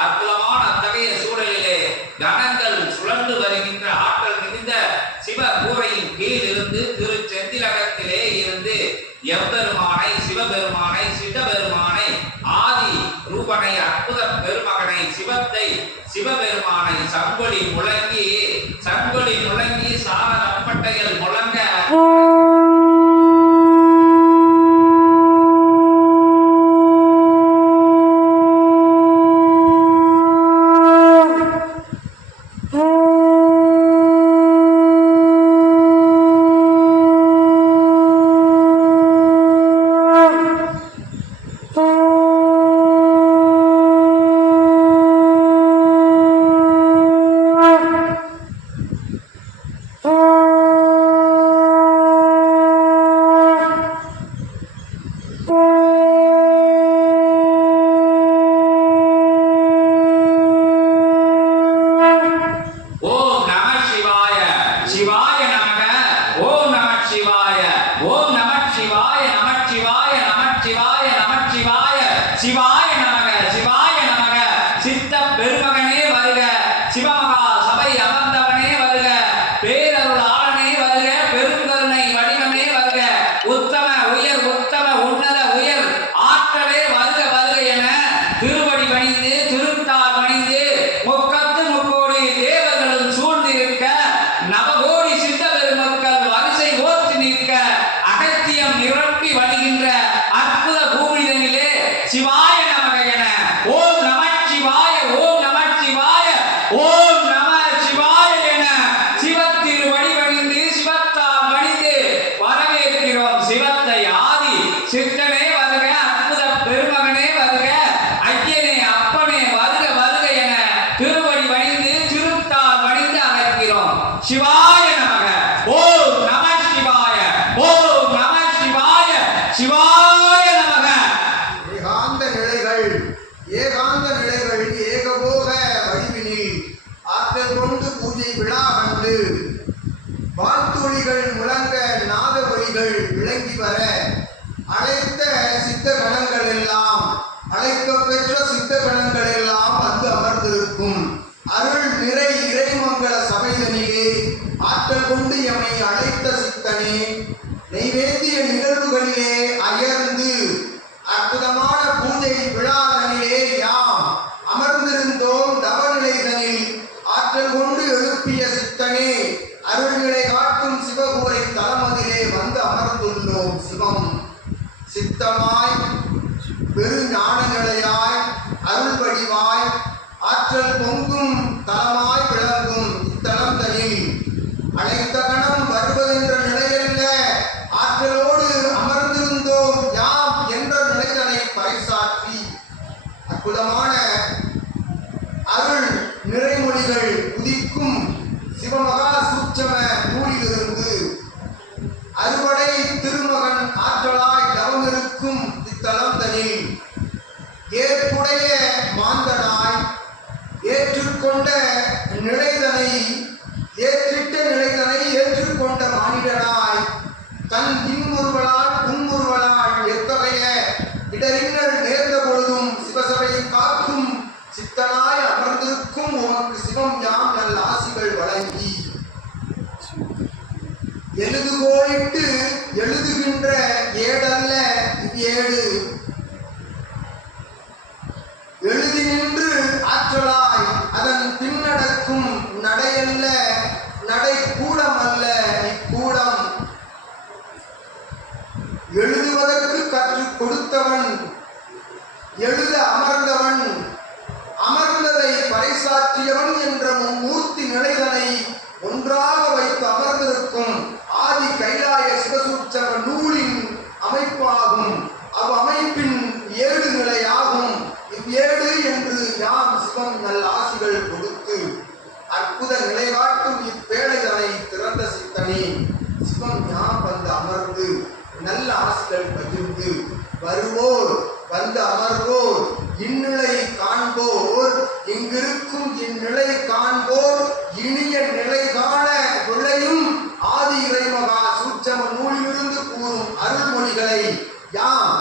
அற்புதமான அத்தகைய சூழலிலே கணங்கள் சுழன்று வருகின்ற ஆற்றல் மிகுந்த சிவ கூரையின் கீழ் இருந்து திருச்செந்திலகத்திலே இருந்து எம்பெருமானை சிவபெருமானை சிவபெருமானை ஆதி ரூபனை அற்புத பெருமகனை சிவத்தை சிவபெருமானை சங்கொலி முழங்கி சங்கொலி முழங்கி சார அப்பட்டைகள் முழங்க ஓம் நம சிவாய சிவாய நமக ஓம் நம சிவாய ஓம் நம சிவாய நம சிவாய நம சிவாய நம சிவாய சிவாய நம சிவாய நமக சித்த பெருமகனே வருக சிவமகா சபை அமர்ந்தவனே வருக பேரருளாளனே வருக பெருங்கருணை வடிவமே வருக உத்தம உயர் உத்தம உன்னத உயர் ஆற்றலே வருக வருக என திருவடி பணிந்து திருத்தால் பணிந்து முக்கத்து முக்கோடி தேவர்களும் சூழ்ந்திருக்க நவகோடி சித்த பெருமக்கள் வரிசை ஓர்த்து நிற்க அகத்தியம் நிரப்பி வழிகின்ற அற்புத பூமிதனிலே சிவாய நமக என ஓம் நம சிவாய ஓம் நம சிவாய ஓம் நம சிவாய என சிவத்திருவடி பணிந்து சிவத்தால் பணிந்து வரவேற்கிறோம் சிவத்தை ஆதி சித்தனே வருக அற்புத பெருமகனே வருக ஐயனே அப்பனே வருக வருக என திருவடி வணிந்து திருத்தால் வணிந்து அழைக்கிறோம் சிவாய நமக. ஓ நம சிவாய. ஓ நம சிவாய. சிவாய நமக. ஏகாந்த நிலைகள் ஏகாந்த நிலைகள் ஏகபோக வடிவினில் ஆற்றல் கொண்டு பூஜை விழா கண்டு வாழ்த்துளிகள் முழங்க நாதவழிகள் விளங்கி வர. அழைத்த சித்த கணங்கள் எல்லாம் அழைக்க பெற்ற சித்த கணங்கள் எல்லாம் வந்து அமர்ந்திருக்கும் அருள் நிறை இறைமங்கல சபைதனிலே ஆற்றல் கொண்டு எமை அழைத்த சித்தனே நைவேத்திய நிகழ்வுகளிலே அயர்ந்து அற்புதமான பூஜை விழாதனிலே யாம் அமர்ந்திருந்தோம் தவநிலைதனில் ஆற்றல் கொண்டு எழுப்பிய சித்தனே அருள்நிலை காட்டும் சிவகூரை தலமதிலே வந்து அமர்ந்துள்ளோம் சிவம் சித்தமாய் பெருஞான நிலையாய் அருள் வடிவாய் ஆற்றல் பொங்கும் தலமாய் விளங்கும் இத்தலம் தனில் அனைத்த கணம் வருவதென்ற நிலையல்ல ஆற்றலோடு அமர்ந்திருந்தோம் யாம் என்ற நிலைதனை பறைசாற்றி. அற்புதமான அருள் நிறைமொழிகள் உதிக்கும் சிவமகா சூட்சம நூலிலிருந்து. அறுவடை திருமகன் ஆற்றலா தவமிருக்கும் இத்தலம் தனில் ஏற்புடைய மாந்தனாய் ஏற்றுக்கொண்ட நிலைதனை ஏற்றிட்ட நிலைதனை ஏற்றுக்கொண்ட மானிடனாய் தன் இன்முறுவலால் புன்முறுவலால் எத்தகைய இடரின்கள் நேர்ந்த பொழுதும் சிவசபையை காக்கும் சித்தனாய் அமர்ந்திருக்கும் உமக்கு சிவம் யாம் நல் ஆசிகள் வழங்கி. எழுதுகோளிட்டு எழுதுகின்ற ஏழு எழுதி நின்று ஆற்றலாய் அதன் பின்னடக்கும் நடையல்ல நடை கூடம் அல்ல இக்கூடம். எழுதுவதற்கு கற்றுக் கொடுத்தவன் எழுத அமர்ந்தவன் அமர்ந்ததை பறைசாற்றியவன் என்ற எல்லாமே சிவம் ஞாபகம் வந்து அமர்ந்து நல்ல ஆசிகள் பகிர்ந்து வருவோர் வந்து அமர்வோர் இந்நிலையை காண்போர் இங்கிருக்கும் இந்நிலை காண்போர் இனிய நிலை காண விளையும் ஆதி இறைமகா சூச்சம நூலிலிருந்து கூறும் அருள்மொழிகளை யாம்